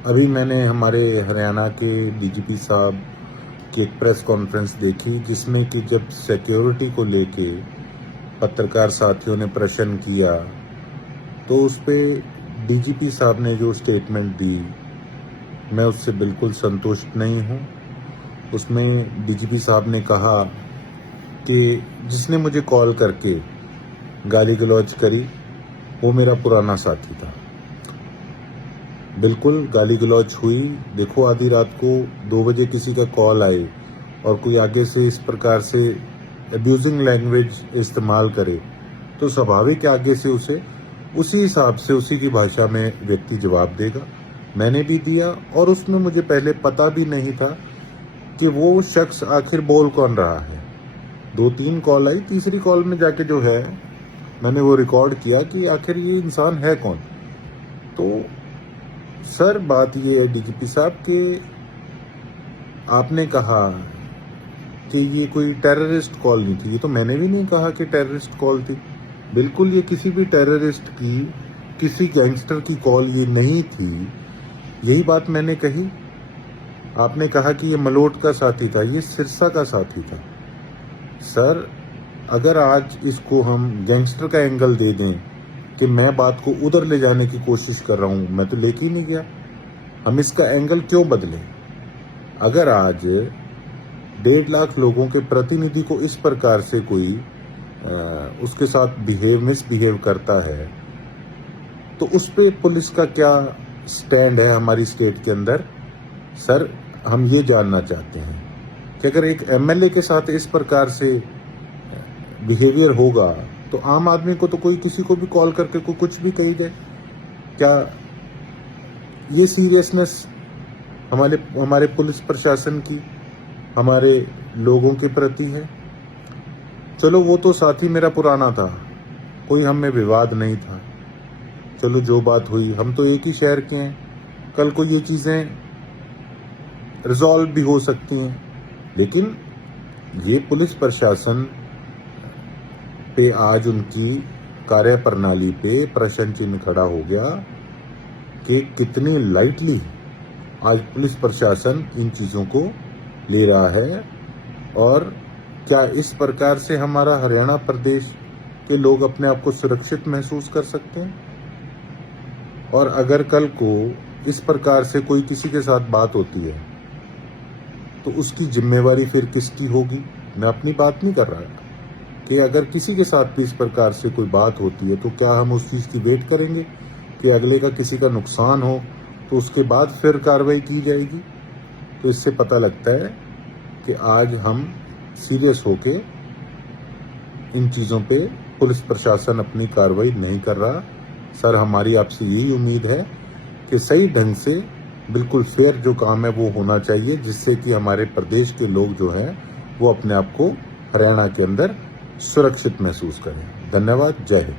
अभी मैंने हमारे हरियाणा के डीजीपी साहब की एक प्रेस कॉन्फ्रेंस देखी, जिसमें कि जब सिक्योरिटी को लेके पत्रकार साथियों ने प्रश्न किया तो उस पे डीजीपी साहब ने जो स्टेटमेंट दी, मैं उससे बिल्कुल संतुष्ट नहीं हूँ। उसमें डीजीपी साहब ने कहा कि जिसने मुझे कॉल करके गाली गलौज करी वो मेरा पुराना साथी था। बिल्कुल गाली गलौज हुई। देखो, आधी रात को 2 बजे किसी का कॉल आए और कोई आगे से इस प्रकार से अब्यूजिंग लैंग्वेज इस्तेमाल करे तो स्वाभाविक है आगे से उसे उसी हिसाब से उसी की भाषा में व्यक्ति जवाब देगा। मैंने भी दिया और उसमें मुझे पहले पता भी नहीं था कि वो शख्स आखिर बोल कौन रहा है। 2-3 कॉल आई, तीसरी कॉल में जाके जो है मैंने वो रिकॉर्ड किया कि आखिर ये इंसान है कौन। तो सर, बात ये है डीजीपी साहब कि आपने कहा कि ये कोई टेररिस्ट कॉल नहीं थी। ये तो मैंने भी नहीं कहा कि टेररिस्ट कॉल थी। बिल्कुल ये किसी भी टेररिस्ट की, किसी गैंगस्टर की कॉल ये नहीं थी। यही बात मैंने कही। आपने कहा कि ये मलोट का साथी था, ये सिरसा का साथी था। सर, अगर आज इसको हम गैंगस्टर का एंगल दे दें कि मैं बात को उधर ले जाने की कोशिश कर रहा हूँ, मैं तो लेके ही नहीं गया। हम इसका एंगल क्यों बदलें? अगर आज 1.5 लाख लोगों के प्रतिनिधि को इस प्रकार से कोई उसके साथ मिसबिहेव करता है तो उस पे पुलिस का क्या स्टैंड है हमारी स्टेट के अंदर? सर, हम ये जानना चाहते हैं कि अगर एक एमएलए के साथ इस प्रकार से बिहेवियर होगा तो आम आदमी को तो कोई किसी को भी कॉल करके कोई कुछ भी कही जाए। क्या ये सीरियसनेस हमारे पुलिस प्रशासन की, हमारे लोगों के प्रति है? चलो, वो तो साथी मेरा पुराना था, कोई हम में विवाद नहीं था। चलो, जो बात हुई, हम तो एक ही शहर के हैं, कल को ये चीज़ें रिजॉल्व भी हो सकती हैं। लेकिन ये पुलिस प्रशासन पे आज उनकी कार्यप्रणाली पे प्रश्न चिन्ह खड़ा हो गया कि कितनी लाइटली आज पुलिस प्रशासन इन चीज़ों को ले रहा है। और क्या इस प्रकार से हमारा हरियाणा प्रदेश के लोग अपने आप को सुरक्षित महसूस कर सकते हैं? और अगर कल को इस प्रकार से कोई किसी के साथ बात होती है तो उसकी जिम्मेवारी फिर किसकी होगी? मैं अपनी बात नहीं कर रहा कि अगर किसी के साथ भी इस प्रकार से कोई बात होती है तो क्या हम उस चीज़ की वेट करेंगे कि अगले का किसी का नुकसान हो तो उसके बाद फिर कार्रवाई की जाएगी? तो इससे पता लगता है कि आज हम सीरियस होके इन चीज़ों पे पुलिस प्रशासन अपनी कार्रवाई नहीं कर रहा। सर, हमारी आपसे यही उम्मीद है कि सही ढंग से बिल्कुल फेयर जो काम है वो होना चाहिए, जिससे कि हमारे प्रदेश के लोग जो हैं वो अपने आप को हरियाणा के अंदर सुरक्षित महसूस करें। धन्यवाद। जय हिंद।